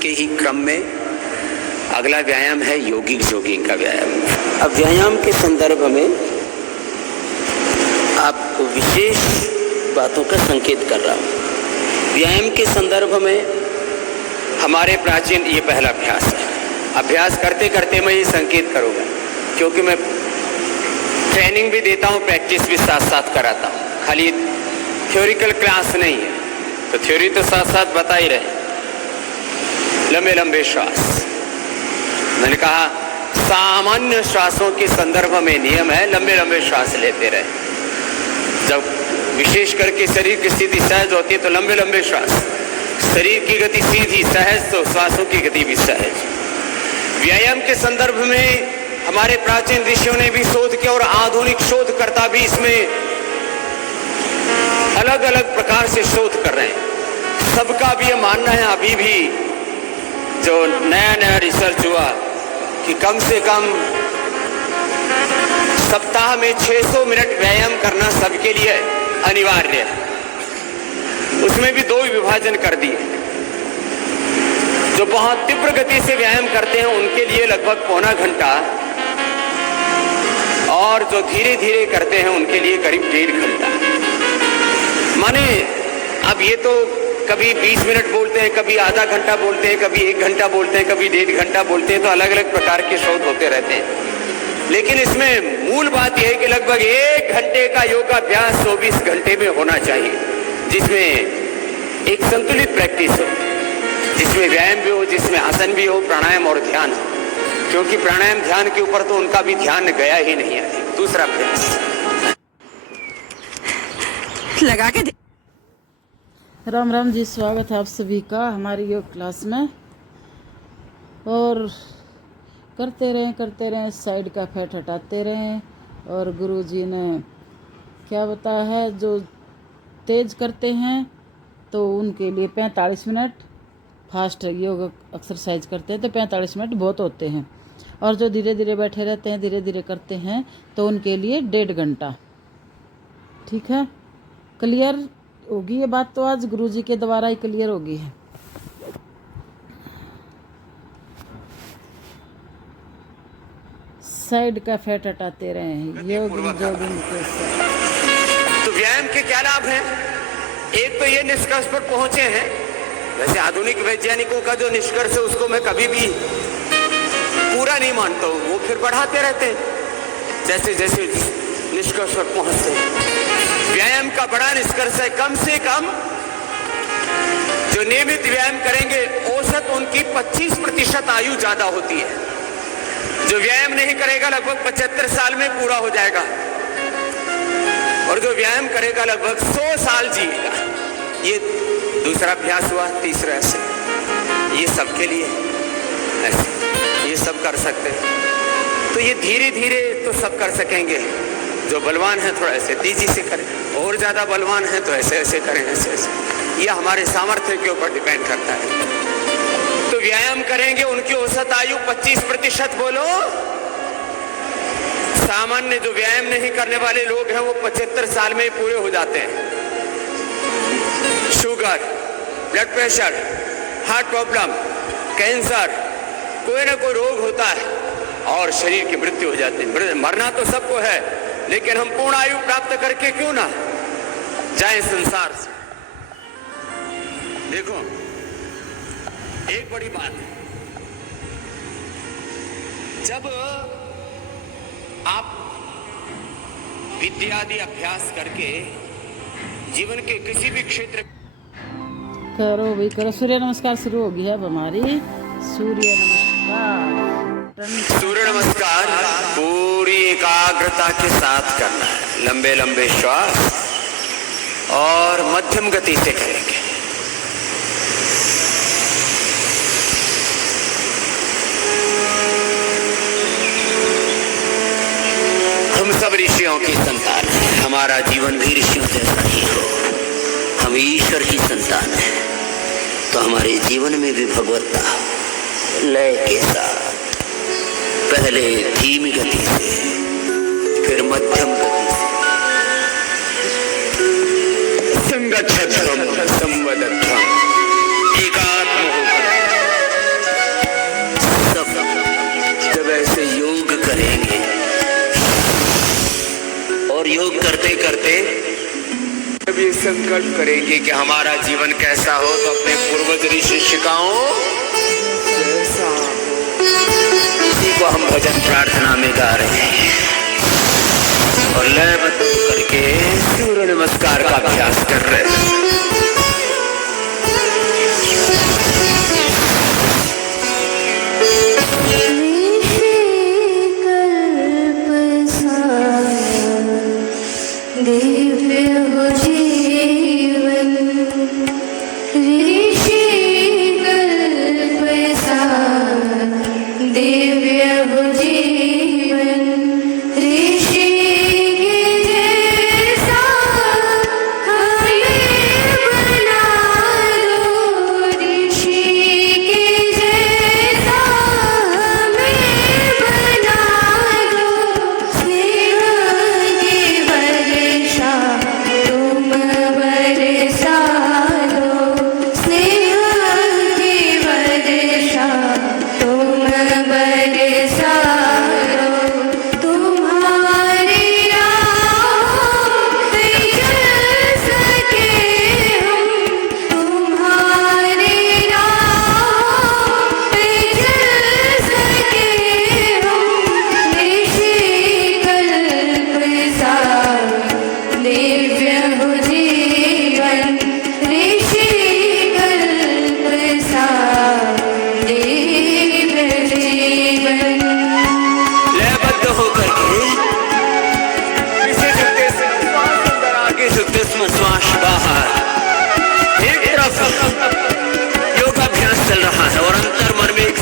के ही क्रम में अगला व्यायाम है योगिक जॉगिंग का व्यायाम। अब व्यायाम के संदर्भ में आपको विशेष बातों का संकेत कर रहा हूँ। व्यायाम के संदर्भ में हमारे प्राचीन ये पहला अभ्यास है। अभ्यास करते करते मैं ये संकेत करूँगा, क्योंकि मैं ट्रेनिंग भी देता हूँ, प्रैक्टिस भी साथ साथ कराता हूँ। खाली थ्योरिकल क्लास नहीं है, तो थ्योरी तो साथ साथ बता ही रहे। लंबे लंबे श्वास, मैंने कहा सामान्य श्वासों के संदर्भ में नियम है लंबे लंबे श्वास लेते रहे। जब विशेष करके शरीर की स्थिति सहज होती है तो लंबे लंबे श्वास, शरीर की गति सीधी सहज तो श्वासों की गति भी सहज। व्यायाम के संदर्भ में हमारे प्राचीन ऋषियों ने भी शोध किया और आधुनिक शोधकर्ता भी इसमें अलग अलग प्रकार से शोध कर रहे हैं। सबका भी ये मानना है, अभी भी जो नया नया रिसर्च हुआ कि कम से कम सप्ताह में 600 मिनट व्यायाम करना सबके लिए अनिवार्य है। उसमें भी 2 विभाजन कर दिए। जो बहुत तीव्र गति से व्यायाम करते हैं उनके लिए लगभग पौना घंटा, और जो धीरे धीरे करते हैं उनके लिए करीब 1.5 घंटा। माने अब ये तो कभी 20 मिनट बोलते हैं, कभी आधा घंटा बोलते हैं, कभी 1 घंटा बोलते हैं, कभी 1.5 घंटा बोलते हैं, तो अलग अलग प्रकार के शोध होते रहते हैं। लेकिन इसमें मूल बात यह है कि लगभग 1 घंटे का योगाभ्यास 24 घंटे में होना चाहिए, जिसमें एक संतुलित प्रैक्टिस हो, जिसमें व्यायाम भी हो, जिसमें आसन भी हो, प्राणायाम और ध्यान हो। क्योंकि प्राणायाम ध्यान के ऊपर तो उनका भी ध्यान गया ही नहीं है। दूसरा प्रयास लगा के राम राम जी, स्वागत है आप सभी का हमारी योग क्लास में। और करते रहें, साइड का फैट हटाते रहें। और गुरुजी ने क्या बताया है, जो तेज करते हैं तो उनके लिए 45 मिनट, फास्ट योग एक्सरसाइज करते हैं तो 45 मिनट बहुत होते हैं। और जो धीरे धीरे बैठे रहते हैं, धीरे धीरे करते हैं तो उनके लिए 1.5 घंटा। ठीक है, क्लियर होगी ये बात तो आज गुरुजी के द्वारा ही क्लियर होगी है। साइड का फैट हटाते रहे जॉगिंग के साथ। तो व्यायाम के क्या लाभ हैं? एक तो ये निष्कर्ष पर पहुंचे हैं, वैसे आधुनिक वैज्ञानिकों का जो निष्कर्ष है उसको मैं कभी भी पूरा नहीं मानता हूँ, वो फिर बढ़ाते रहते हैं जैसे जैसे निष्कर्ष पर पहुंचते हैं। व्यायाम का बड़ा निष्कर्ष है, कम से कम जो नियमित व्यायाम करेंगे औसत उनकी 25% आयु ज्यादा होती है। जो व्यायाम नहीं करेगा लगभग 75 साल में पूरा हो जाएगा, और जो व्यायाम करेगा लगभग 100 साल जिएगा। ये दूसरा अभ्यास हुआ। तीसरा ऐसे, ये सबके लिए ऐसे, ये सब कर सकते हैं। तो ये धीरे धीरे तो सब कर सकेंगे। जो बलवान है थोड़ा ऐसे तेजी से करें, और ज्यादा बलवान है तो ऐसे ऐसे करें, ऐसे ऐसे। यह हमारे सामर्थ्य के ऊपर डिपेंड करता है। तो व्यायाम करेंगे, उनकी औसत आयु 25% बोलो। सामान्य जो व्यायाम नहीं करने वाले लोग हैं वो 75 साल में पूरे हो जाते हैं। Sugar, blood pressure, heart problem, cancer, कोई ना कोई रोग होता है और शरीर की मृत्यु हो जाती है। मरना तो सबको है, लेकिन हम पूर्ण आयु प्राप्त करके क्यों ना जाएं संसार से। देखो एक बड़ी बात है, जब आप विद्यादि अभ्यास करके जीवन के किसी भी क्षेत्र करो भी करो। सूर्य नमस्कार शुरू हो गया है हमारी। सूर्य नमस्कार, सूर्य नमस्कार पूरी एकाग्रता के साथ करना है। लंबे लंबे श्वास और मध्यम गति से करेंगे। हम सब ऋषियों की संतान हैं, हमारा जीवन भी ऋषियों जैसा ही हो। हम ईश्वर की संतान हैं, तो हमारे जीवन में भी भगवत्ता लय के साथ, पहले धीमी गति से, फिर मध्यम गति से, संगच्छध्वम संवदध्वम, एकात्म होकर करते करते जब ये संकल्प करेंगे कि हमारा जीवन कैसा हो तो अपने पूर्वज ऋषि शिक्षिकाओं जैसा हो, इसी को हम भजन प्रार्थना में गा रहे हैं और लयबद्ध करके सूर्य नमस्कार का अभ्यास कर रहे हैं। योगाभ्यास चल रहा है और अंतर मन में एक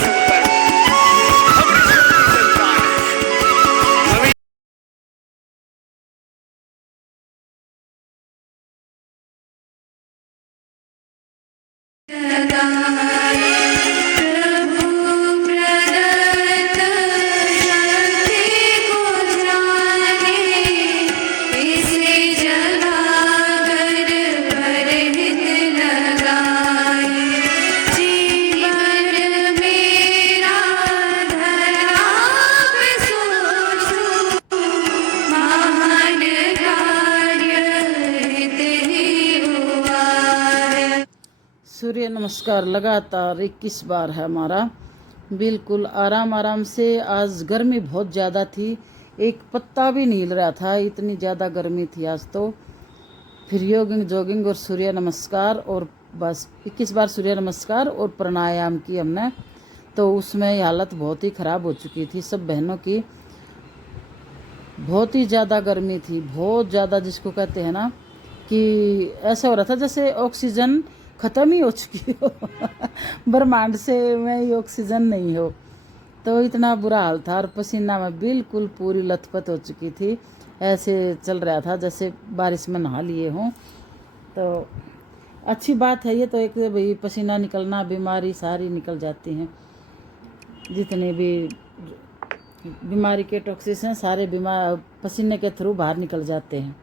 सूर्य नमस्कार लगातार 21 बार है हमारा। बिल्कुल आराम आराम से। आज गर्मी बहुत ज़्यादा थी, एक पत्ता भी नहीं हिल रहा था, इतनी ज़्यादा गर्मी थी आज तो। फिर योगिंग जॉगिंग और सूर्य नमस्कार और बस 21 बार सूर्य नमस्कार और प्राणायाम की हमने। तो उसमें हालत बहुत ही ख़राब हो चुकी थी सब बहनों की। बहुत ही ज़्यादा गर्मी थी, बहुत ज़्यादा, जिसको कहते हैं ना कि ऐसा हो रहा था जैसे ऑक्सीजन ख़त्म ही हो चुकी हो ब्रह्मांड से में ही ऑक्सीजन नहीं हो। तो इतना बुरा हाल था और पसीना में बिल्कुल पूरी लथपथ हो चुकी थी। ऐसे चल रहा था जैसे बारिश में नहा लिए हों। तो अच्छी बात है ये तो, एक भाई पसीना निकलना, बीमारी सारी निकल जाती हैं, जितने भी बीमारी के टॉक्सिस हैं सारे बीमार पसीने के थ्रू बाहर निकल जाते हैं।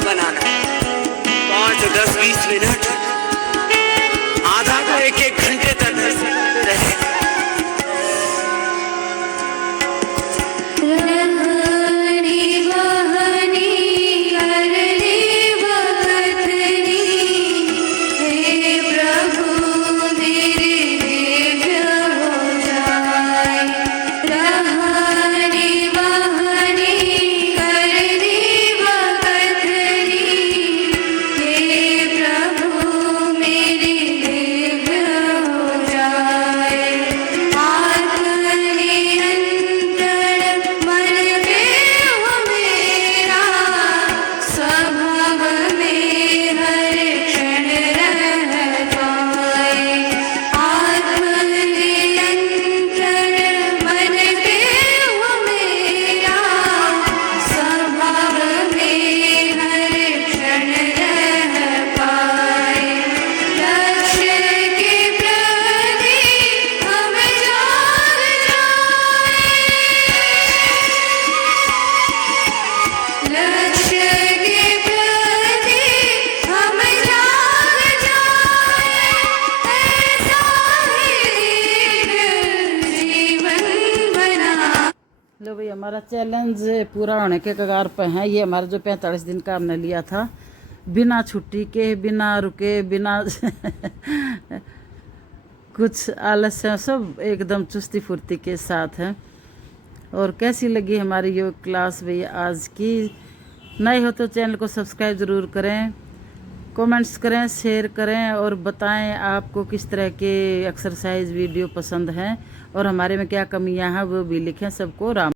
बनाना 5-10-20 मिनट, आधा का 1-1 घंटे तक ऐसे रहे। प्रभु लो भाई, हमारा चैलेंज पूरा होने के कगार पे है। ये हमारा जो 45 दिन का हमने लिया था, बिना छुट्टी के, बिना रुके, बिना कुछ आलस्य, सब एकदम चुस्ती फुर्ती के साथ है। और कैसी लगी हमारी योग क्लास भैया आज की? नए हो तो चैनल को सब्सक्राइब ज़रूर करें, कमेंट्स करें, शेयर करें और बताएं आपको किस तरह के एक्सरसाइज वीडियो पसंद हैं और हमारे में क्या कमियां हैं वो भी लिखें। सबको राम।